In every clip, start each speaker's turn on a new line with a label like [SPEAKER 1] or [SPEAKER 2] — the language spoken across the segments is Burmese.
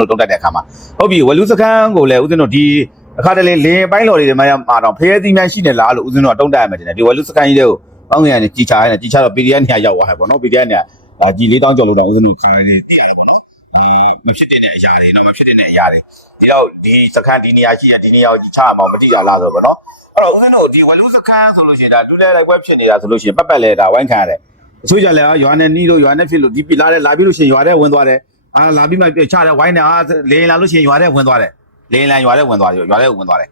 [SPEAKER 1] တို့တုံးတက်တဲ့အခါမှာဟုတ်ပြီဝလူစခန်းကိုလည်းဦးဇင်းတို့ဒီအခါတလေလင်းပိုင်းတော်တွေမှာမှာတော့ဖရဲသီးမှန်းရှိနေလားလို့ဦးဇင်းတို့ကတုံးတက်ရမယ်တင်တယ်ဒီဝလူစခန်းကြီးတွေကိုပေါင်းငယ်ကနေကြီးချာရနေကြီးချာတော့ PDF နေရာရောက်သွားတယ်ပေါ့နော် PDF နေရာဒါကြီး၄000ကျော်လို့တော့ဦးဇင်းတို့ခါရည်တည်ရတယ်ပေါ့နော်အာမဖြစ်တဲ့အရာတွေနော်မဖြစ်တဲ့အရာတွေဒီတော့ဒီစခန်းဒီနေရာရှိရင်ဒီနေရာကိုကြီးချရမှာမတိကြလားဆိုတော့ပေါ့နော်အဲ့တော့ဦးဇင်းတို့ဒီဝလူစခန်းဆိုလို့ရှိရင်ဒါလူလဲလိုက်ပွဲဖြစ်နေတာဆိုလို့ရှိရင်ပတ်ပတ်လဲဒါဝိုင်းခံရတယ်အချို့ကြလည်းရွာနဲ့နီးလို့ရွာနဲ့ဖြစ်လို့ဒီပြလာတဲ့လာပြီးလို့ရှိရင်ရွာထဲဝင်သွားတယ် အာလာပြီးမှချတယ်ဝိုင်းနေအာလင်းလာလို့ရှိရင်ရွာထဲဝင်သွားတယ်လင်းလန်ရွာထဲဝင်သွားတယ်ရွာထဲဝင်သွားတယ်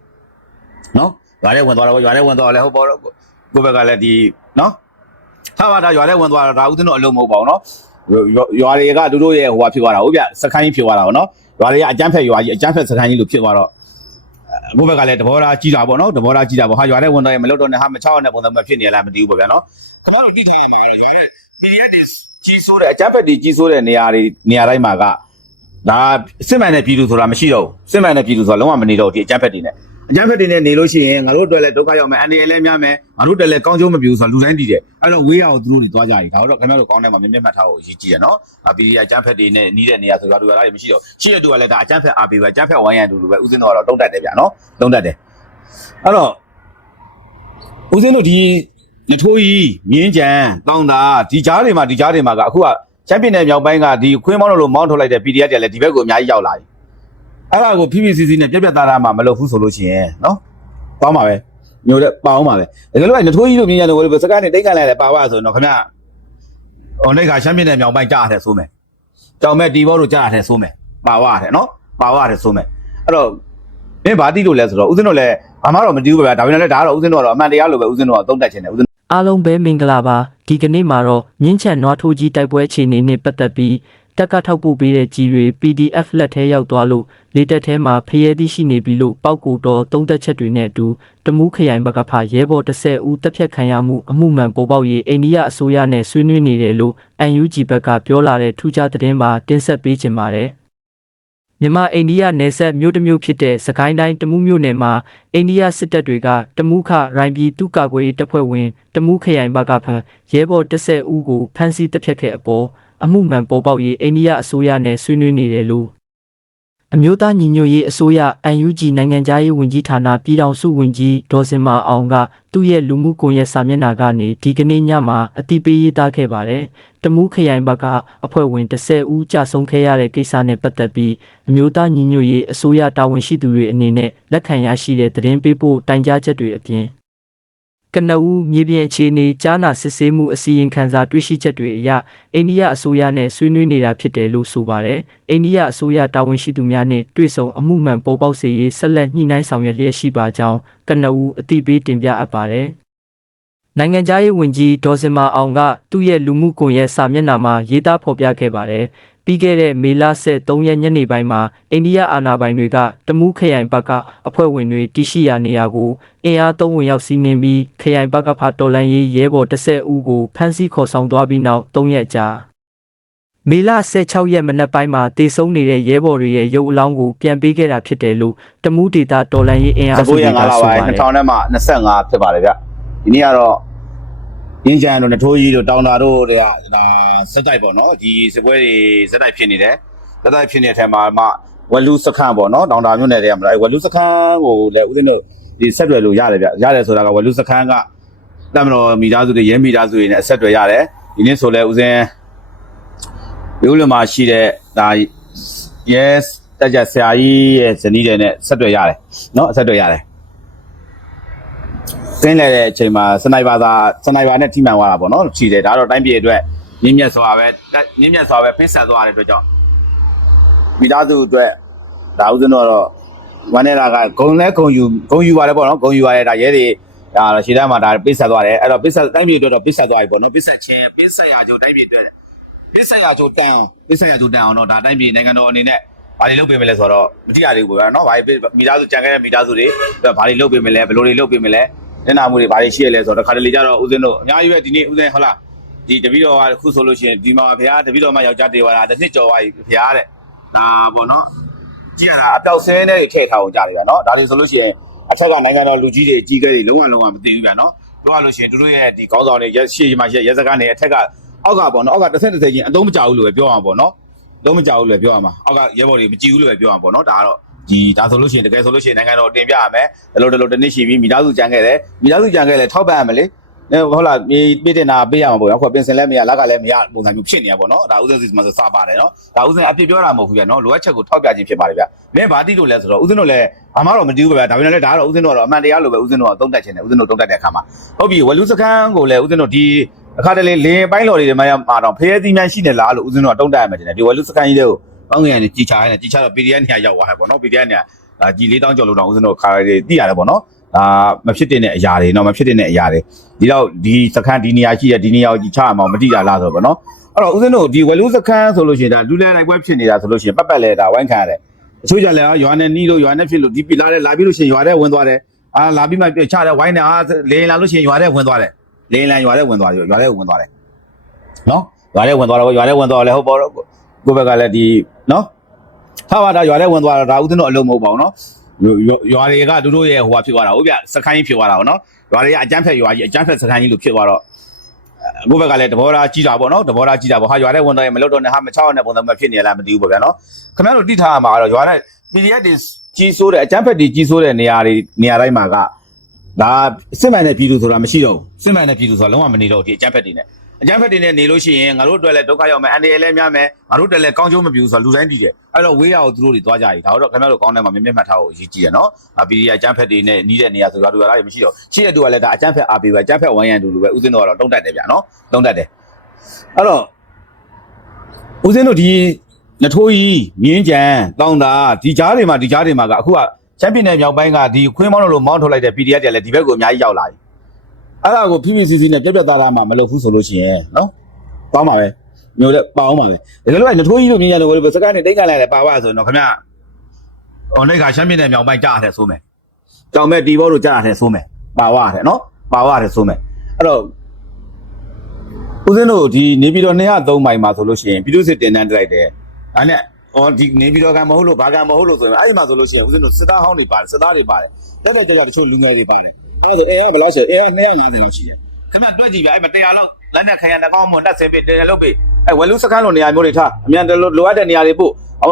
[SPEAKER 1] နော်ရွာထဲဝင်သွားတော့ရွာထဲဝင်သွားလဲဟုတ်ပါတော့ကိုဘက်ကလည်းဒီနော်ထားပါတာရွာထဲဝင်သွားတော့ဒါဥဒင်းတို့အလုံးမဟုတ်ပါဘူးနော်ရွာတွေကတို့တို့ရဲ့ဟိုဟာဖြစ်သွားတာဟုတ်ဗျစခန်းကြီးဖြစ်သွားတာဗောနော်ရွာတွေကအကျန်းဖက်ရွာကြီးအကျန်းဖက်စခန်းကြီးလို့ဖြစ်သွားတော့ဘိုးဘက်ကလည်းတဘောသားကြီးတာပေါ့နော်တဘောသားကြီးတာပေါ့ဟာရွာထဲဝင်တော့ရင်မလွတ်တော့နဲ့ဟာမချောက်နဲ့ပုံစံမဖြစ်နေလားမသိဘူးပေါ့ဗျာနော်ကျွန်တော်တို့သိထားရမှာတော့ရွာထဲ PDF တွေ ကြီးစိုးတဲ့အကြမ်းဖက်တွေကြီးစိုးတဲ့နေရာတွေနေရာတိုင်းမှာကဒါစစ်မှန်တဲ့ပြည်သူဆိုတာမရှိတော့ဘူးစစ်မှန်တဲ့ပြည်သူဆိုတာလုံးဝမနေတော့ဘူးဒီအကြမ်းဖက်တွေနဲ့အကြမ်းဖက်တွေနဲ့နေလို့ရှိရင်ငါတို့အတွက်လည်းဒုက္ခရောက်မယ်အန္တရာယ်လည်းများမယ်ငါတို့အတွက်လည်းကောင်းကျိုးမပြဘူးဆိုတာလူတိုင်းသိတယ်အဲ့တော့ဝေးအောင်သူတို့တွေသွားကြပြီဒါတော့ခင်ဗျားတို့ကောင်းတဲ့မှာမြင်မြတ်မှတ်ထားဖို့အရေးကြီးတယ်နော်အပီအကြမ်းဖက်တွေနဲ့နီးတဲ့နေရာဆိုတော့တို့ရတာမရှိတော့ရှိတဲ့သူကလည်းဒါအကြမ်းဖက်အားပေးပဲအကြမ်းဖက်ဝိုင်းရန်တူလူပဲဥစဉ်တော့တော့တုံးတက်တယ်ဗျာနော်တုံးတက်တယ်အဲ့တော့ဥစဉ်တို့ဒီ နထိုးကြီးမြင်းကြံတောင်းတာဒီကြားတွေမှာဒီကြားတွေမှာကအခုကချန်ပီယံနယ်မြောက်ပိုင်းကဒီခွင်းမောင်းလို့မောင်းထုတ်လိုက်တဲ့ PDF တွေလည်းဒီဘက်ကိုအများကြီးရောက်လာပြီအဲ့ဒါကို PPCC နဲ့ပြက်ပြက်သားသားမှမလုပ်ဘူးဆိုလို့ရှိရင်နော်ပေါင်းပါပဲမျိုးတဲ့ပေါင်းပါပဲတကယ်လို့နထိုးကြီးတို့မြင်းကြံတို့စကားနဲ့တိတ်ကန်လိုက်လဲပါပါဆိုရင်တော့ခင်ဗျဟိုနေ့ကချန်ပီယံနယ်မြောက်ပိုင်းကြားရတယ်ဆိုမယ်ကြောင်မဲ့တီဘောတို့ကြားရတယ်ဆိုမယ်ပါဝရတယ်နော်ပါဝရတယ်ဆိုမယ်အဲ့တော့မင်းဘာတိလို့လဲဆိုတော့ဦးဇင်းတို့လည်းဘာမှတော့မတီးဘူးဗျာဒါပေမဲ့လည်းဒါကတော့ဦးဇင်းတို့ကတော့အမှန်တရားလို့ပဲဦးဇင်းတို့ကသုံးသပ်ချင်တယ်ဦးဇင်း
[SPEAKER 2] အားလုံးပဲမင်္ဂလာပါဒီကနေ့မှာတော့မြင်းချံနွားထိုးကြီးတိုက်ပွဲအခြေအနေနဲ့ပတ်သက်ပြီးတက်ကထောက်ပို့ပေးတဲ့ကြီးတွေ PDF လက်ထဲရောက်သွားလို့လေတက်ထဲမှာဖျဲသည့်ရှိနေပြီလို့ပောက်ကူတော်သုံးသက်ချက်တွေနဲ့အတူတမူးခရိုင်ဘက်ကဖရဲဘော်30ဦးတပ်ဖြတ်ခံရမှုအမှုမှန်ပေါ်ပေါက်ရေးအိန္ဒိယအစိုးရနဲ့ဆွေးနွေးနေတယ်လို့ UNG ဘက်ကပြောလာတဲ့ထူးခြားသတင်းမှာတင်ဆက်ပေးချင်ပါတယ် မြန်မာအိန္ဒိယနယ်စပ်မြို့တစ်မြို့ဖြစ်တဲ့စကိုင်းတိုင်းတမူးမြို့နယ်မှာအိန္ဒိယစစ်တပ်တွေကတမူးခရိုင်ပြည်သူ့ကာကွယ်ရေးတပ်ဖွဲ့ဝင်တမူးခရိုင်ဘက်ကဖန်ရဲဘော်30ဦးကိုဖမ်းဆီးတပ်ဖြတ်ခဲ့အပေါ်အမှုမှန်ပေါ်ပေါက်ရေးအိန္ဒိယအစိုးရနဲ့ဆွေးနွေးနေတယ်လို့ အမျိုးသားညီညွတ်ရေးအစိုးရ UNG နိုင်ငံသားရေးဝန်ကြီးဌာနပြည်ထောင်စုဝန်ကြီးဒေါ်စင်မာအောင်ကသူ့ရဲ့လူမှုကွန်ရက်စာမျက်နှာကနေဒီကနေ့ညမှာအတိပေးရေးသားခဲ့ပါတယ်။တမူးခရိုင်ဘက်ကအဖွဲ့ဝင်30ဦးကြာဆုံးခဲ့ရတဲ့ကိစ္စနဲ့ပတ်သက်ပြီးအမျိုးသားညီညွတ်ရေးအစိုးရတာဝန်ရှိသူတွေအနေနဲ့လက်ခံရရှိတဲ့သတင်းပေးပို့တိုင်ကြားချက်တွေအပြင် ကနဦးမြေပြင်အခြေအနေကြားနာစစ်ဆေးမှုအစီရင်ခံစာတွေ့ရှိချက်တွေအရအိန္ဒိယအစိုးရနဲ့ဆွေးနွေးနေတာဖြစ်တယ်လို့ဆိုပါတယ်။အိန္ဒိယအစိုးရတာဝန်ရှိသူများနဲ့တွေ့ဆုံအမှုမှန်ပေါ်ပေါက်စေရေးဆက်လက်ညှိနှိုင်းဆောင်ရွက်လျက်ရှိပါကြောင်းကနဦးအသိပေးတင်ပြအပ်ပါတယ်။နိုင်ငံသားရေးဝန်ကြီးဒေါ်စင်မာအောင်ကသူ့ရဲ့လူမှုကွန်ရက်စာမျက်နှာမှာရေးသားဖော်ပြခဲ့ပါတယ်။ ပြီးခဲ့တဲ့မေလ23ရက်ညနေပိုင်းမှာအိန္ဒိယအာဏာပိုင်တွေကတမူးခရိုင်ဘက်ကအဖွဲ့ဝင်တွေတရှိရာနေရာကိုအင်အားသုံးဝင်ရောက်စီးနင်းပြီးခရိုင်ဘက်ကဖာတော်လန်ရေးရဲဘော်30ဦးကိုဖမ်းဆီးခေါ်ဆောင်သွားပြီးနောက်3ရက်ကြာမေလ16ရက်မနက်ပိုင်းမှာတေဆုံးနေတဲ့ရဲဘော်တွေရဲ့ရုပ်အလောင်းကိုပြန်ပေးခဲ့တာဖြစ်တယ်လို့တမူးဒေတာတော်လန်ရေးအင်အားစု
[SPEAKER 1] 19
[SPEAKER 2] တွေက
[SPEAKER 1] ရက်5လ
[SPEAKER 2] ဆို
[SPEAKER 1] ပိုင်း
[SPEAKER 2] ပါတယ်
[SPEAKER 1] 2000နဲ့မှ25ဖြစ်ပါတယ်ဗျဒီနေ့ကတော့ ရင်းချန်တို့နထိုးကြီးတို့တောင်တာတို့တွေကဒါစက်တိုက်ပေါ့နော်ဒီစပွဲတွေစက်တိုက်ဖြစ်နေတယ်စက်တိုက်ဖြစ်နေတဲ့အထက်မှာမှဝလူစခန်းပေါ့နော်တောင်တာမြို့နယ်တွေကမလားအဲဝလူစခန်းကိုလည်းဦးဇင်းတို့ဒီဆက်တွေလို့ရတယ်ဗျရတယ်ဆိုတာကဝလူစခန်းကတမတော်မိသားစုတွေရဲမိသားစုတွေနဲ့အဆက်တွေရတယ်ဒီနေ့ဆိုလဲဦးဇင်းမြို့လမှာရှိတဲ့ဒါ yes တက်ကြဆရာကြီးရဲ့ဇနီးတဲ့နဲ့ဆက်တွေရတယ်နော်အဆက်တွေရတယ် ဆင်းလဲတဲ့အချိန်မှာစနိုက်ပါသာစနိုက်ပါနဲ့ထိမှန်သွားတာပေါ့နော်ခြိတယ်ဒါတော့တိုင်းပြည်အတွက်မြင့်မြတ်စွာပဲမြင့်မြတ်စွာပဲဖိဆက်သွားတဲ့အတွက်ကြောင့်မိသားစုအတွက်ဒါဥစဉ်တော့ဝမ်းနေတာကဂုံလဲဂုံယူဂုံယူပါတယ်ပေါ့နော်ဂုံယူရတယ်ဒါရဲတွေဒါရှေ့တန်းမှာဒါပိတ်ဆက်သွားတယ်အဲ့တော့ပိတ်ဆက်တိုင်းပြည်အတွက်တော့ပိတ်ဆက်သွားပြီပေါ့နော်ပိတ်ဆက်ခြင်းပိတ်ဆက်ရာကျိုးတိုင်းပြည်အတွက်ပိတ်ဆက်ရာကျိုးတန်အောင်ပိတ်ဆက်ရာကျိုးတန်အောင်တော့ဒါတိုင်းပြည်နိုင်ငံတော်အနေနဲ့ဘာတွေလုပ်ပေးမလဲဆိုတော့မတိရသေးဘူးပေါ့နော်ဘာတွေမိသားစုကြံခဲ့တဲ့မိသားစုတွေဘာတွေလုပ်ပေးမလဲဘယ်လိုတွေလုပ်ပေးမလဲ ညနာမှုတွေဘာတွေရှိရလဲဆိုတော့တစ်ခါတလေကြတော့ဦးဇင်းတို့အများကြီးပဲဒီနေ့ဦးဇင်းဟုတ်လားဒီတပည့်တော်ကခုဆိုလို့ရှိရင်ဒီမှာဘုရားတပည့်တော်မှယောက်ျားတေဝါတာတစ်နှစ်ကျော်သွားပြီဘုရားတဲ့ဒါပေါ့နော်ကြည့်ရတာအတောက်ဆင်းနဲ့ထည့်ထားအောင်ကြတယ်ဗျာနော်ဒါတွေဆိုလို့ရှိရင်အထက်ကနိုင်ငံတော်လူကြီးတွေအကြီးအကဲတွေလုံးဝလုံးဝမသိဘူးဗျာနော်ပြောရလို့ရှိရင်တို့ရဲ့ဒီကောင်းဆောင်တွေရက်ရှေ့မှာရက်ရက်စကားနေအထက်ကအောက်ကပေါ့နော်အောက်ကတစ်ဆင့်တစ်ဆင့်ချင်းအသုံးမကျဘူးလို့ပဲပြောအောင်ပေါ့နော်တော့မကြောက်ဘူးလေပြောရမှာအောက်ကရဲဘော်တွေမကြည့်ဘူးလို့ပဲပြောရမှာပေါ့နော်ဒါကတော့ ဒီဒါဆိုလို့ရှိရင်တကယ်ဆိုလို့ရှိရင်နိုင်ငံတော်တင်ပြရမယ်ဒီလိုဒီလိုတစ်နှစ်ရှိပြီမိသားစုကြံခဲ့တယ်မိသားစုကြံခဲ့လဲထောက်ပံ့ရမယ်လေအဲဟုတ်လားမြေပေးတင်တာပေးရမှာပေါ့နော်ခွပင်စင်လည်းမရလက်ကလည်းမရပုံစံမျိုးဖြစ်နေရပေါ့နော်ဒါဥစဉ်စီမှာဆိုစပါတယ်နော်ဒါဥစဉ်အပြစ်ပြောတာမဟုတ်ဘူးဗျာနော်လိုအပ်ချက်ကိုထောက်ပြခြင်းဖြစ်ပါတယ်ဗျာမင်းဘာတိလို့လဲဆိုတော့ဥစဉ်တို့လည်းဘာမှတော့မတီးဘူးဗျာဒါပေမဲ့လည်းဒါကတော့ဥစဉ်တို့ကတော့အမှန်တရားလိုပဲဥစဉ်တို့ကသုံးတက်ခြင်းတယ်ဥစဉ်တို့သုံးတက်တဲ့အခါမှာဟုတ်ပြီဝလူစခန်းကိုလည်းဥစဉ်တို့ဒီအခါတလေလင်းပိုင်းလော်တွေမှာမှာတော့ဖရဲသီးများရှိနေလားလို့ဥစဉ်တို့ကတုံးတက်ရမှာတင်တယ်ဒီဝလူစခန်းကြီးတွေကို ပေါင်းငယ်နေကြီးချာနေကြီးချာတော့ PDF နေရာရောက်သွားတယ်ပေါ့နော် PDF နေရာဒါကြီးလေးတောင်းကျော်လို့တော့ဥစဉ်တို့ခါရီသိရတယ်ပေါ့နော်ဒါမဖြစ်တဲ့အရာတွေနော်မဖြစ်တဲ့အရာတွေဒီတော့ဒီစခန်းဒီနေရာရှိတဲ့ဒီနေရာကိုကြီးချရမှာမတိတာလားဆိုတော့ပေါ့နော်အဲ့တော့ဥစဉ်တို့ဒီဝလူစခန်းဆိုလို့ရှိရင်ဒါလူလဲနိုင်ပွဲဖြစ်နေတာဆိုလို့ရှိရင်ပတ်ပတ်လဲဒါဝိုင်းခံရတယ်အချို့ကြလဲရွာနဲ့နီးလို့ရွာနဲ့ဖြစ်လို့ဒီပီလာတဲ့လာပြီးလို့ရှိရင်ရွာထဲဝင်သွားတယ်အာလာပြီးမှချတဲ့ဝိုင်းနဲ့အာလေလာလို့ရှိရင်ရွာထဲဝင်သွားတယ်လေလန်ရွာထဲဝင်သွားတယ်ရွာထဲဝင်သွားတယ်နော်ရွာထဲဝင်သွားတော့ရွာထဲဝင်သွားလဲဟုတ်ပါ တော့ကိုဘက်ကလည်းဒီနော်ထားပါတာရွာထဲဝင်သွားတော့ဒါဥစဉ်တို့အလုံးမဟုတ်ပါဘူးနော်ရွာတွေကတို့တို့ရဲ့ဟိုဟာဖြစ်သွားတာဟုတ်ဗျစခိုင်းဖြစ်သွားတာပေါ့နော်ရွာတွေကအကြမ်းဖက်ရွာကြီးအကြမ်းဖက်စခိုင်းကြီးလို့ဖြစ်သွားတော့ကိုဘက်ကလည်းတဘောသားကြီးတာပေါ့နော်တဘောသားကြီးတာပေါ့ဟာရွာထဲဝင်သွားရင်မလွတ်တော့နဲ့ဟာမချောက်နဲ့ပုံစံမဖြစ်နေလားမသိဘူးပေါ့ဗျာနော်ခင်ဗျားတို့တိထားမှာကတော့ရွာထဲ PDF တွေကြီးဆိုးတဲ့အကြမ်းဖက်တွေကြီးဆိုးတဲ့နေရာတွေနေရာတိုင်းမှာကဒါစစ်မှန်တဲ့ပြည်သူဆိုတာမရှိတော့ဘူးစစ်မှန်တဲ့ပြည်သူဆိုတာလုံးဝမနေတော့ဘူးဒီအကြမ်းဖက်တွေနဲ့ အကြမ်းဖက်တွေနဲ့နေလို့ရှိရင်ငါတို့အတွက်လည်းဒုက္ခရောက်မယ်အန္တရာယ်လည်းများမယ်ငါတို့အတွက်လည်းကောင်းကျိုးမပြုဘူးဆိုတာလူတိုင်းသိတယ်အဲ့တော့ဝေးရအောင်သူတို့တွေသွားကြပြီဒါတော့ခင်ဗျားတို့ကောင်းတဲ့မှာမြင်မြတ်မှတ်ထားဖို့အရေးကြီးရနော်အပီဒီအကြမ်းဖက်တွေနဲ့နီးတဲ့နေရာဆိုတာတို့ကလည်းမရှိတော့ရှိတဲ့သူကလည်းဒါအကြမ်းဖက်အားပေးပဲအကြမ်းဖက်ဝိုင်းရန်တူလိုပဲဥစဉ်တော့ကတော့တုံးတက်တယ်ဗျာနော်တုံးတက်တယ်အဲ့တော့ဥစဉ်တို့ဒီနထိုးကြီးမြင်းကြံတောင်းတာဒီကြားတွေမှာဒီကြားတွေမှာကအခုကချန်ပီယံနယ်မြောက်ပိုင်းကဒီခွင်းမောင်းလို့မောင်းထုတ်လိုက်တဲ့ PDF တွေလည်းဒီဘက်ကိုအများကြီးရောက်လာပြီ အဲ့ဒါကို PPCC နဲ့ပြက်ပြက်သားသားမှမလုပ်ဘူးဆိုလို့ရှိရင်နော်ပေါင်းပါပဲမျိုးလည်းပေါင်းပါပဲတကယ်လို့ကနထိုးကြီးတို့မြင်းကြံလို့စကားနဲ့တိတ်ကန်လိုက်လည်းပါပါဆိုရင်တော့ခင်ဗျာဟိုနေ့ကချန်ပီယံနယ်မြောက်ပိုင်းကြားရတယ်ဆိုမယ်ကြောင်မဲ့ဒီဘောတို့ကြားရတယ်ဆိုမယ်ပါဝရတယ်နော်ပါဝရတယ်ဆိုမယ်အဲ့တော့ဦးဇင်းတို့ဒီနေပြည်တော်203မိုင်မှာဆိုလို့ရှိရင်ပြည်သူစစ်တင်တန်းတိုက်တယ်ဒါနဲ့ဟောဒီနေပြည်တော်ကမဟုတ်လို့ဘာကမဟုတ်လို့ဆိုရင်အဲ့ဒီမှာဆိုလို့ရှိရင်ဦးဇင်းတို့စစ်သားဟောင်းတွေပါတယ်စစ်သားတွေပါတယ်တက်တက်ကြကြတချို့လူငယ်တွေပါတယ် အဲ့ဒါဆိုအဲကဘယ်လောက်ရှိအဲက250လောက်ရှိတယ်ခင်ဗျတွက်ကြည့်ပြအဲ့မှာ100လောက်လက်နဲ့ခရံတစ်ပေါင်းမွန်တက်ဆင်ပေးတယ်လုပ်ပေးအဲဝယ်လူစကန်းလိုနေရာမျိုးတွေထားအမြန်လိုအပ်တဲ့နေရာတွေပို့ဟော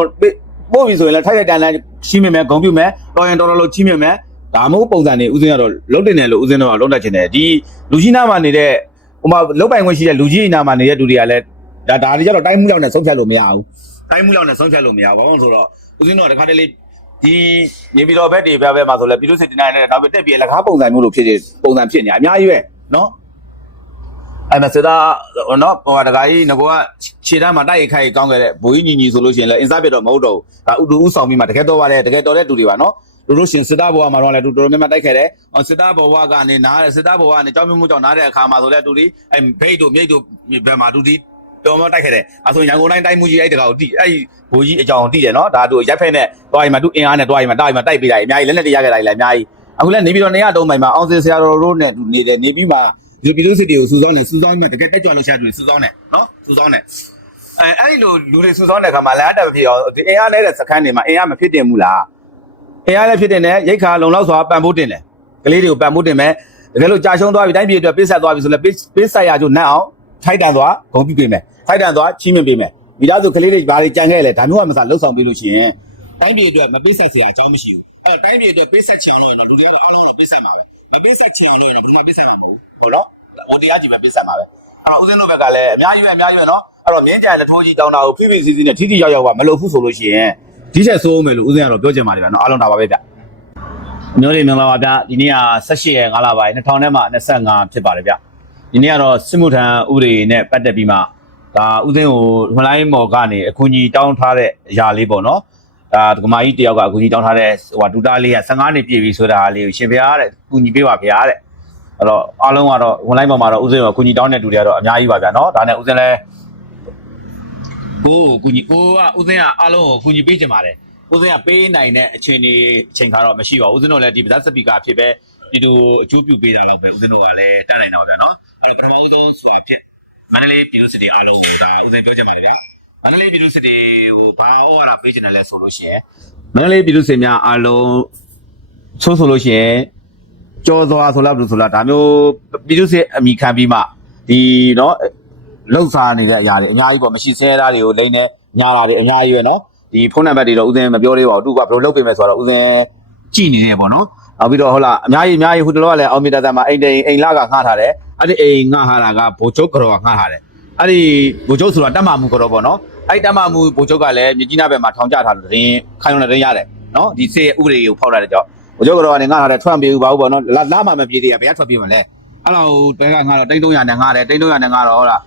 [SPEAKER 1] ပို့ပြီဆိုရင်လည်းထိုက်တဲ့တန်တန်းချင်းမြင်မယ်ဂုံပြမယ်တော်ရင်တော်တော်လို့ချင်းမြင်မယ်ဒါမှမဟုတ်ပုံစံတွေဦးစင်းကတော့လုံးတင်တယ်လို့ဦးစင်းတော့လုံးတက်ချင်တယ်ဒီလူကြီးနားမှာနေတဲ့ဟိုမှာလုတ်ပိုင်ခွင့်ရှိတဲ့လူကြီးနားမှာနေတဲ့လူတွေကလည်းဒါဒါတွေကြတော့တိုင်းမှုရောက်နဲ့ဆုံးဖြတ်လို့မရဘူးတိုင်းမှုရောက်နဲ့ဆုံးဖြတ်လို့မရဘူးဘာလို့ဆိုတော့ဦးစင်းတော့တခါတလေ ဒီနေပြီးတော့ဘက်တွေဘက်ဘက်မှာဆိုလဲပြည်သူစစ်တင်နိုင်တဲ့နောက်ပြီးတက်ပြီးလက်ကားပုံစံမျိုးလို့ဖြစ်ဖြစ်ပုံစံဖြစ်နေအများကြီးပဲနော်အဲ့မစတာနော်ဟိုတခါကြီးငကောကခြေတန်းမှာတိုက်ရိုက်ခိုက်ကောင်းခဲ့တဲ့ဘိုးကြီးညီညီဆိုလို့ရှိရင်လည်းအင်စားပြတော့မဟုတ်တော့ဘူးဒါဥတူဥဆောင်ပြီးမှတကယ်တော့ပါတယ်တကယ်တော်တဲ့တူတွေပါနော်တို့လို့ရှင်စစ်သားဘဝမှာတော့လည်းတူတော်များများတိုက်ခဲ့တယ်။ဟောစစ်သားဘဝကနေနားတယ်စစ်သားဘဝကနေကြောင်းမျိုးမျိုးကြောင့်နားတဲ့အခါမှာဆိုလဲတူဒီအဲဘိတ်တို့မြိတ်တို့ဘယ်မှာတူဒီ တော်မတိုက်ခဲ့တယ်။အဲဆိုရန်ကုန်တိုင်းတိုင်းမှုကြီးအဲ့တကောင်တိအဲ့ဘိုးကြီးအကြောင်းတိတယ်နော်။ဒါတို့ရက်ဖက်နဲ့တွားရီမှာတူအင်အားနဲ့တွားရီမှာတိုက်ရီမှာတိုက်ပေးတာအများကြီးလက်နဲ့တရခဲ့တာလည်းအများကြီး။အခုလည်းနေပြီးတော့နေရတော့မိုင်မှာအောင်စင်ဆရာတော်တို့နဲ့နေတယ်နေပြီးမှဒီပြည်သူစစ်တွေကိုစူဆောင်းနေစူဆောင်းပြီးမှတကယ်တက်ကြွလို့ရှာသူတွေစူဆောင်းနေနော်စူဆောင်းနေအဲအဲ့ဒီလိုလူတွေစူဆောင်းတဲ့အခါမှာလည်းအတက်မဖြစ်အောင်ဒီအင်အားနေတဲ့စခန်းတွေမှာအင်အားမဖြစ်တင်ဘူးလားအင်အားလည်းဖြစ်တင်တယ်ရိတ်ခါလုံလောက်စွာပံ့ပိုးတင်တယ်ကလေးတွေကိုပံ့ပိုးတင်မယ်တကယ်လို့ကြာရှုံးသွားပြီတိုင်းပြည်အတွက်ပေးဆက်သွားပြီဆိုလည်းပေးပေးဆက်ရကြနတ်အောင်ထိုက်တန်သွားဂုံပြပေးမယ် ထိုက်တန်သွားချီးမြှင့်ပေးမယ်မိသားစုကလေးတွေဘာတွေကြံခဲ့လဲဒါမျိုးကမစားလှုပ်ဆောင်ပေးလို့ရှိရင်တိုင်းပြည်အတွက်မပေးဆက်စရာအကြောင်းမရှိဘူးအဲတိုင်းပြည်အတွက်ပေးဆက်ချအောင်လို့တော့ဒုတိယတော့အားလုံးတော့ပေးဆက်မှာပဲမပေးဆက်ချအောင်လို့တော့ဘယ်မှာပေးဆက်မှာမဟုတ်ဘူးဟုတ်နော်ဟိုတရားကြီးပဲပေးဆက်မှာပဲအာဦးစင်းတို့ဘက်ကလည်းအများကြီးပဲအများကြီးပဲနော်အဲ့တော့မြင်းကြံလက်ထိုးကြီးတောင်းတာကိုဖိဖိစီစီနဲ့ထိထိရောက်ရောက်ပါမလုပ်ဘူးဆိုလို့ရှိရင်ဒီချက်ဆိုးမယ်လို့ဦးစင်းကတော့ပြောချင်ပါတယ်ဗျာနော်အားလုံးဒါပါပဲဗျမျိုးလေးမင်္ဂလာပါဗျဒီနေ့က18ရက်5လပိုင်း2000နဲ့မှ25ဖြစ်ပါတယ်ဗျဒီနေ့ကတော့စစ်မှုထမ်းဥပဒေနဲ့ပတ်သက်ပြီးမှ ဒါဥသိန်းကိုဟွန်လိုင်းမော်ကနေအကူအညီတောင်းထားတဲ့အရာလေးပေါ့နော်ဒါဒကမာကြီးတယောက်ကအကူအညီတောင်းထားတဲ့ဟိုဒူတာလေးက15နှစ်ပြည့်ပြီဆိုတာလေးကိုရှင်ဖျားတဲ့ကူညီပေးပါဗျာတဲ့အဲ့တော့အားလုံးကတော့ဟွန်လိုင်းပေါ်မှာတော့ဥသိန်းကိုအကူအညီတောင်းတဲ့လူတွေကတော့အများကြီးပါဗျာနော်ဒါနဲ့ဥသိန်းလည်းကိုကိုကူညီကိုကဥသိန်းကအားလုံးကိုကူညီပေးကြပါတယ်ဦးစင်းကပေးနိုင်တဲ့အခြေအနေအချိန်ခါတော့မရှိပါဘူးဦးစင်းတို့လည်းဒီပဇက်စပီကာဖြစ်ပဲဒီလိုအကျိုးပြုပေးတာတော့ပဲဦးစင်းတို့ကလည်းတတ်နိုင်တော့ဗျာနော်အဲ့တော့ပထမဦးဆုံးစွာဖြစ် မန္တလေးပြည်သူစစ်တီအားလုံးဒါဦးစင်းပြောချင်ပါတယ်ဗျာမန္တလေးပြည်သူစစ်တီဟိုဘာဩဝါဒပေးချင်တယ်လဲဆိုလို့ရှိရင်မန္တလေးပြည်သူစစ်များအားလုံးဆိုးဆိုလို့ရှိရင်ကြော်စွာဆိုလားဘယ်လိုဆိုလားဒါမျိုးပြည်သူစစ်အမိခံပြီးမှဒီနော်လှုပ်ရှားနေတဲ့အရာတွေအများကြီးပေါ့မရှိဆဲတာတွေကိုလိမ့်နေညာလာတွေအများကြီးပဲနော်ဒီဖုန်းနံပါတ်တွေတော့ဥစဉ်မပြောသေးပါဘူးသူကဘယ်လိုလုပ်ပေးမယ်ဆိုတော့ဥစဉ်ကြည့်နေတယ်ပေါ့နော်နောက်ပြီးတော့ဟုတ်လားအများကြီးအများကြီးဟိုတလောကလည်းအောင်မီတာသားမှာအိမ်တိန်အိမ်လာကငှားထားတယ် အဲ့ဒီအိမ်ငှားထားတာကဘိုချုပ်ကြော်ကငှားထားတယ်အဲ့ဒီဘိုချုပ်ဆိုတာတက်မှမှုကြော်ပေါ့နော်အဲ့တက်မှမှုဘိုချုပ်ကလည်းမြကြီးနားဘက်မှာထောင်ကျထားလို့တင်းခိုင်ုံတဲ့တင်းရတယ်နော်ဒီစေဥပဒေကိုဖောက်လာတဲ့ကြောင့်ဘိုချုပ်ကြော်ကနေငှားထားတဲ့ထွက်ပြေဘူးပါဘူးပေါ့နော်လာလာမှမပြေသေးရဘယ်ကထွက်ပြေမလဲအဲ့တော့ဘဲကငှားတော့တိန်း300နဲ့ငှားတယ်တိန်း300နဲ့ငှားတော့ဟုတ်လား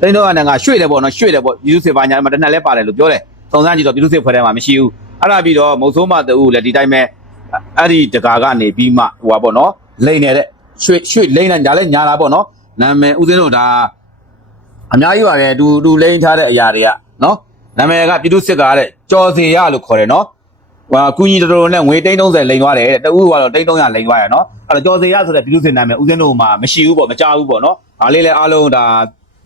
[SPEAKER 1] တိန်းတော့ကငါရွှေ့တယ်ပေါ့နော်ရွှေ့တယ်ပေါ့ပြည်သူစစ်ပါညာမှာတစ်နက်လဲပါတယ်လို့ပြောတယ်စုံစမ်းကြည့်တော့ပြည်သူစစ်ဖွဲ့ထဲမှာမရှိဘူးအဲ့ဒါပြီးတော့မုံဆိုးမတူလည်းဒီတိုင်းပဲအဲ့ဒီတကာကနေပြီးမှဟိုပါပေါ့နော်လိန်နေတဲ့ ရွှေရွှေလိမ့်လိုက်ညာလဲညာလာပေါ့နော်နာမည်ဦးစင်းတို့ဒါအများကြီးပါတယ်သူသူလိမ့်ထားတဲ့အရာတွေကနော်နာမည်ကပြည်သူစစ်ကတဲ့ကြော်စင်ရလို့ခေါ်တယ်နော်ဟာအကူကြီးတော်တော်နဲ့ငွေတိန်း30လိမ်သွားတယ်တဲ့တူကတော့တိန်း300လိမ်သွားရနော်အဲ့တော့ကြော်စင်ရဆိုတဲ့ပြည်သူစစ်နာမည်ဦးစင်းတို့မှာမရှိဘူးပေါ့မကြဘူးပေါ့နော်ဒါလေးလည်းအားလုံးဒါ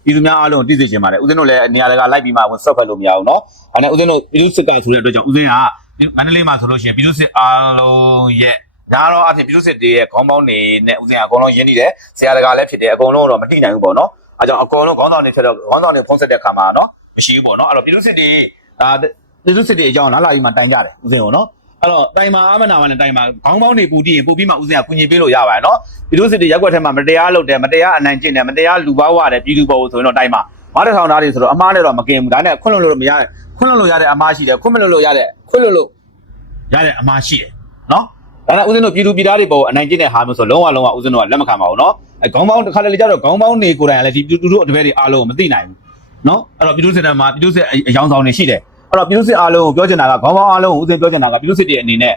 [SPEAKER 1] ပြည်သူများအားလုံးသိစေချင်ပါတယ်ဦးစင်းတို့လည်းနေရာတွေကလိုက်ပြီးမှဝင်ဆော့ဖက်လို့မရဘူးနော်အဲ့ဒါနဲ့ဦးစင်းတို့ပြည်သူစစ်ကဆိုတဲ့အတွက်ကြောင့်ဦးစင်းကမန္တလေးမှာဆိုလို့ရှိရင်ပြည်သူစစ်အားလုံးရဲ့ ဒါတော့အဖြစ်ပြည်သူစစ်တေးရဲ့ခေါင်းပေါင်းနေနဲ့ဦးစင်အကုန်လုံးရင်းနေတယ်ဆရာတကာလည်းဖြစ်တယ်အကုန်လုံးတော့မတိနိုင်ဘူးပေါ့နော်အဲကြောင့်အကုန်လုံးခေါင်းဆောင်တွေဖြစ်တော့ခေါင်းဆောင်တွေဖုံးဆက်တဲ့ခါမှာနော်မရှိဘူးပေါ့နော်အဲ့တော့ပြည်သူစစ်တေးဒါပြည်သူစစ်တေးအကြောင်းလာလာပြီးမှတိုင်ကြတယ်ဦးစင်ပေါ့နော်အဲ့တော့တိုင်မာအမနာမနဲ့တိုင်မာခေါင်းပေါင်းနေပူတည်ရင်ပူပြီးမှဦးစင်ကကုညီပေးလို့ရပါတယ်နော်ပြည်သူစစ်တေးရက်ွက်ထဲမှာမတရားလုပ်တယ်မတရားအနိုင်ကျင့်တယ်မတရားလူပါဝတယ်ပြည်သူပေါ်ဆိုရင်တော့တိုင်မာမတထောင်သားတွေဆိုတော့အမားနဲ့တော့မကင်ဘူးဒါနဲ့ခွန့်လွတ်လို့မရခွန့်လွတ်လို့ရတဲ့အမားရှိတယ်ခွန့်မလွတ်လို့ရတဲ့ခွန့်လွတ်လို့ရတဲ့အမားရှိတယ်နော် ဒါနဲ့ဦးဇင်းတို့ပြည်သူပြည်သားတွေပေါ်အနိုင်ကျင့်တဲ့ဟာမျိုးဆိုလုံးဝလုံးဝဦးဇင်းတို့ကလက်မခံပါဘူးနော်အဲခေါင်းပေါင်းတစ်ခါလေလေကြတော့ခေါင်းပေါင်းနေကိုယ်တိုင်ကလည်းဒီပြည်သူတို့တပည့်တွေအားလုံးမသိနိုင်ဘူးနော်အဲ့တော့ပြည်သူစစ်တမ်းမှာပြည်သူစစ်အယောင်ဆောင်တွေရှိတယ်အဲ့တော့ပြည်သူစစ်အားလုံးကိုပြောချင်တာကခေါင်းပေါင်းအားလုံးကိုဦးဇင်းပြောချင်တာကပြည်သူစစ်တွေအနေနဲ့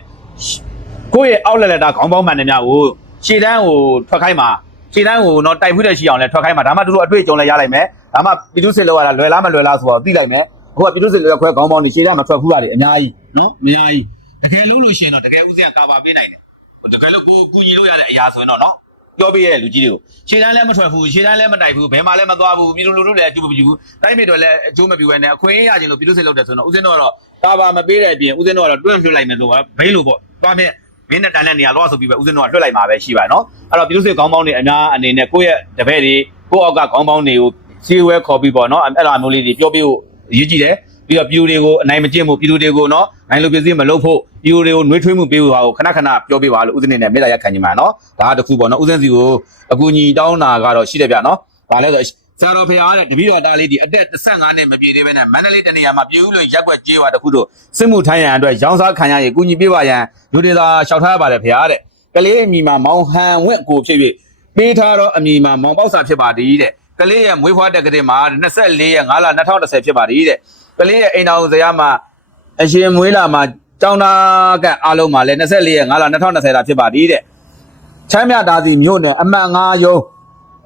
[SPEAKER 1] ကိုယ့်ရဲ့အောက်လက်လက်တာခေါင်းပေါင်းမှန်တယ်များကိုရှေ့တန်းကိုထွက်ခိုင်းမှာရှေ့တန်းကိုတော့တိုက်ဖွေးတဲ့ရှိအောင်လဲထွက်ခိုင်းမှာဒါမှတို့တို့အတွေ့အကြုံလဲရလိုက်မယ်ဒါမှပြည်သူစစ်လောက်ရတာလွယ်လားမလွယ်လားဆိုတော့သိလိုက်မယ်အခုကပြည်သူစစ်လောက်ခွဲခေါင်းပေါင်းနေရှေ့တန်းမထွက်ဘူးရတယ်အများကြီးနော်အများကြီး တကယ်လုံးလို့ရှိရင်တော့တကယ်ဦးစင်ကကာဗာပေးနိုင်တယ်တကယ်လို့ကိုကူညီလို့ရတဲ့အရာဆိုရင်တော့နော်ပြောပေးရတဲ့လူကြီးတွေကိုရှေ့တန်းလည်းမထွက်ဘူးရှေ့တန်းလည်းမတိုက်ဘူးဘယ်မှလည်းမသွားဘူးပြည်သူလူထုလည်းအကျိုးမပြုဘူးတိုင်းပြည်တွေလည်းအကျိုးမပြုဘဲနဲ့အခွင့်အရေးရခြင်းလို့ပြည်သူစစ်လောက်တယ်ဆိုတော့ဦးစင်တို့ကတော့ကာဗာမပေးတဲ့အပြင်ဦးစင်တို့ကတော့တွန့်လွှတ်လိုက်မယ်ဆိုတော့ဘိန်းလို့ပေါ့သွားမြဲမင်းနဲ့တန်တဲ့နေရာလောဆိုပြီးပဲဦးစင်းတို့ကလွှတ်လိုက်မှာပဲရှိပါနော်အဲ့တော့ပြည်သူစစ်ခေါင်းပေါင်းတွေအများအနေနဲ့ကိုယ့်ရဲ့တပည့်တွေကိုယ့်အောက်ကခေါင်းပေါင်းတွေကိုစီဝဲခေါ်ပြီးပေါ့နော်အဲ့လိုမျိုးလေးတွေပြောပြဖို့အရေးကြီးတယ် ပြီးတော့ပြည်သူတွေကိုအနိုင်မကျင့်မှုပြည်သူတွေကိုနော်နိုင်လို့ပြည်စည်းမလုပ်ဖို့ပြည်သူတွေကိုနှွေးထွေးမှုပေးဖို့ဟာကိုခဏခဏပြောပြပါလို့ဦးစင်းနေနဲ့မေတ္တာရက်ခံကြပါနော်ဒါကတခုပေါ့နော်ဦးစင်းစီကိုအကူအညီတောင်းတာကတော့ရှိတယ်ဗျနော်ဒါလည်းဆိုဆရာတော်ဖေအားတဲ့တပည့်တော်တားလေးဒီအသက်15နှစ်မပြည့်သေးဘဲနဲ့မန္တလေးတနေရာမှာပြည်ဦးလွင်ရက်ွက်ကြေးဝါတခုတို့စစ်မှုထိုင်းရန်အတွက်ရောင်းစားခံရရင်အကူအညီပေးပါရန်လူတွေသာလျှောက်ထားရပါတယ်ဖေအားတဲ့ကလေးအမိမှာမောင်ဟန်ဝင့်ကိုဖြစ်၍ပေးထားတော့အမိမှာမောင်ပေါက်စာဖြစ်ပါသည်တဲ့ကလေးရဲ့မွေးဖွားတက်ကလေးမှာ24ရက်5လ2010ဖြစ်ပါသည်တဲ့ ကလေးရဲ့အိမ်တော်ဇရာမှာအရှင်မွေးလာမှာကျောင်းသားကအားလုံးမှာလည်း24ရက်5လ2020တာဖြစ်ပါသည်တဲ့ချမ်းမြတာစီမြို့နယ်အမှတ်5ရုံး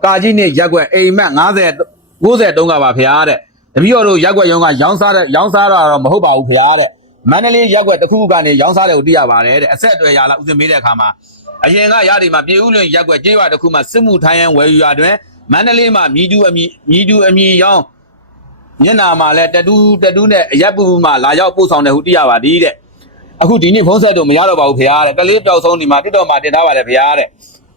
[SPEAKER 1] ကာကြီးနဲ့ရက်ွက်အိမ်မက်90 93ကပါဖရားတဲ့တပည့်တော်တို့ရက်ွက်ရုံကရောင်းစားတဲ့ရောင်းစားတာတော့မဟုတ်ပါဘူးဖရားတဲ့မန္တလေးရက်ွက်တစ်ခုကနေရောင်းစားတယ်ကိုသိရပါတယ်တဲ့အဆက်အသွယ်ရလာဥစဉ်မေးတဲ့အခါမှာအရင်ကရဒီမှာပြည်ဦးလွင်ရက်ွက်ကြေးရွာတစ်ခုမှာစစ်မှုထိုင်းရန်ဝယ်ယူရတွင်မန္တလေးမှာမြည်တူအမည်မြည်တူအမည်ရောင်း မျက်နာမှာလဲတတူးတတူးနဲ့အရက်ပူပူမှာလာရောက်ပို့ဆောင်တယ်ဟုသိရပါသည်တဲ့အခုဒီနေ့ဖုန်းဆက်တော့မရတော့ပါဘူးဖရားတဲ့ကလေးပျောက်ဆုံးဒီမှာတစ်တော်မှာတင်ထားပါတယ်ဖရားတဲ့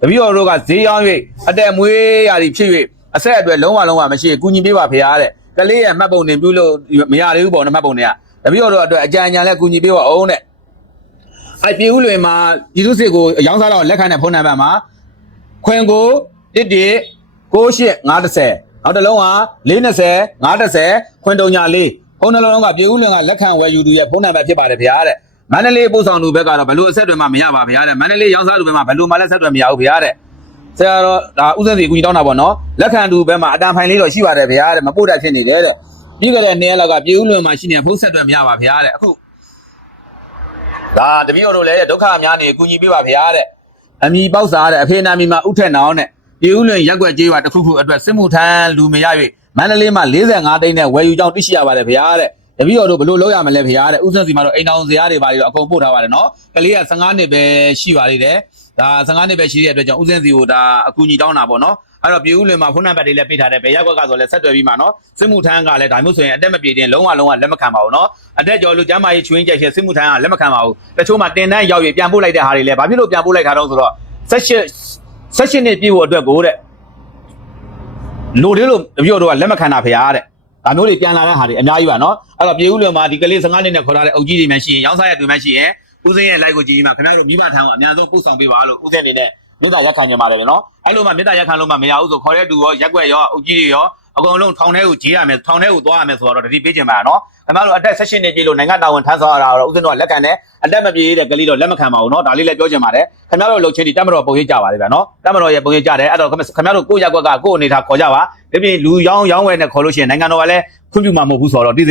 [SPEAKER 1] တပည့်တော်တို့ကဈေးရောင်း၍အတက်မွေးရာတွေဖြစ်၍အဆက်အသွယ်လုံးဝလုံးဝမရှိကူညီပေးပါဖေရတဲ့ကလေးရဲ့မှတ်ပုံတင်ပြုလို့မရသေးဘူးပေါ့နော်မှတ်ပုံတွေကတပည့်တော်တို့အတွက်အကြံဉာဏ်လဲကူညီပေးပါအောင်တဲ့အဲပြည်ဦးလွင်မှာပြည်သူစစ်ကိုရောင်းစားတော့လက်ခံတဲ့ဖုန်းနံပါတ်မှာခွင်ကို11 9850 နောက်တစ်လုံးက420 530ခွင်တုံညာလေးဖုန်းနှလုံးကပြည်ဦးလွင်ကလက်ခံဝယ်ယူသူရဲ့ဖုန်းနံပါတ်ဖြစ်ပါတယ်ဖေရတဲ့မန္တလေးပို့ဆောင်သူဘက်ကတော့ဘယ်လိုအဆက်အသွယ်မှမရပါဗျာတဲ့မန္တလေးရောင်းစားသူဘက်မှာဘယ်လိုမှလည်းဆက်သွယ်မရဘူးဗျာတဲ့ဆရာတော်ဒါဥစဉ်စီအကူကြီးတောင်းတာပေါ့နော်လက်ခံတူဘက်မှာအတန်ဖိုင်လေးတော့ရှိပါတယ်ဗျာတဲ့မပို့တတ်ဖြစ်နေတယ်တဲ့ပြီးကြတဲ့နေရာလောက်ကပြည်ဦးလွင်မှာရှိနေတဲ့ဖုန်းဆက်တွေမရပါဗျာတဲ့အခုဒါတပည့်တော်တို့လည်းဒုက္ခများနေအကူကြီးပေးပါဗျာတဲ့အမိပေါက်စားတဲ့အဖေနာမီမှာဥထက်နောင်းတဲ့ ပြည်ဦးလွင်ရက်ွက်ကြေးပါတစ်ခုခုအတွက်စစ်မှုထမ်းလူမရ၍မန္တလေးမှာ45တိန်းနဲ့ဝယ်ယူကြောင်းသိရှိရပါတယ်ဗျာတဲ့တပည့်တော်တို့ဘလို့လောက်ရမလဲဗျာတဲ့ဥစဉ်စီမှာတော့အိမ်တောင်ဇရာတွေပါတွေတော့အကုန်ပို့ထားပါတယ်နော်ကလေးက15နှစ်ပဲရှိပါသေးတယ်ဒါ15နှစ်ပဲရှိတဲ့အတွက်ကြောင့်ဥစဉ်စီကိုဒါအကူအညီတောင်းတာပေါ့နော်အဲ့တော့ပြည်ဦးလွင်မှာဖုန်းနံပါတ်တွေလည်းပေးထားတယ်ဘယ်ရက်ကွက်ကဆိုလည်းဆက်သွယ်ပြီးမှနော်စစ်မှုထမ်းကလည်းဒါမျိုးဆိုရင်အသက်မပြေတင်လုံးဝလုံးဝလက်မခံပါဘူးနော်အသက်ကျော်လူကျမ်းမာရေးချွင်းကြက်ချက်စစ်မှုထမ်းကလက်မခံပါဘူးတချို့မှတင်တန်းရောက်ရပြန်ပို့လိုက်တဲ့ဟာတွေလည်းဘာဖြစ်လို့ပြန်ပို့လိုက်တာတော့ဆိုတော့ section 16နှစ်ပြည့်ဖို့အတွက်ကိုတဲ့လို့လေးလို့တပြို့တော့လက်မခံတာဖေဟာတဲ့ဒါမျိုးတွေပြန်လာတဲ့ဟာတွေအများကြီးပါနော်အဲ့တော့ပြည်ဦးလွန်မှာဒီကလေး15နှစ်နဲ့ခေါ်ထားတဲ့အုပ်ကြီးတွေမှရှိရင်ရောင်းစားရသူမှရှိရင်ဦးစင်းရဲ့ live ကိုကြည့်ရင်မှခင်ဗျားတို့မိဘထံကိုအများဆုံးပို့ဆောင်ပေးပါလို့ဦးစင်းအနေနဲ့မေတ္တာရက်ခံကြပါတယ်နော်အဲ့လိုမှမေတ္တာရက်ခံလို့မှမရဘူးဆိုခေါ်တဲ့သူရောရက်ွက်ရောအုပ်ကြီးတွေရော အကုန်လုံးထောင်ထဲကိုကြီးရမယ်ထောင်ထဲကိုသွားရမယ်ဆိုတော့တတိပေးချင်ပါနော်ခင်ဗျားတို့အသက်16နှစ်ကြီးလို့နိုင်ငံတော်ဝန်ထမ်းဆောင်ရတာတော့ဦးစင်းတို့ကလက်ခံတယ်အသက်မပြေတဲ့ကလေးတော့လက်မခံပါဘူးနော်ဒါလေးလည်းပြောချင်ပါတယ်ခင်ဗျားတို့လှုပ်ချင်းဒီတမတော်ပုံရိပ်ကြပါလေဗျာနော်တမတော်ရဲ့ပုံရိပ်ကြတယ်အဲ့တော့ခင်ဗျားတို့ကိုယ့်ရက်ွက်ကကိုယ့်အနေထားခေါ်ကြပါဒီပြင်လူရောင်းရောင်းဝယ်နဲ့ခေါ်လို့ရှိရင်နိုင်ငံတော်ကလည်းခွင့်ပြုမှာမဟုတ်ဘူးဆိုတော့ဒီ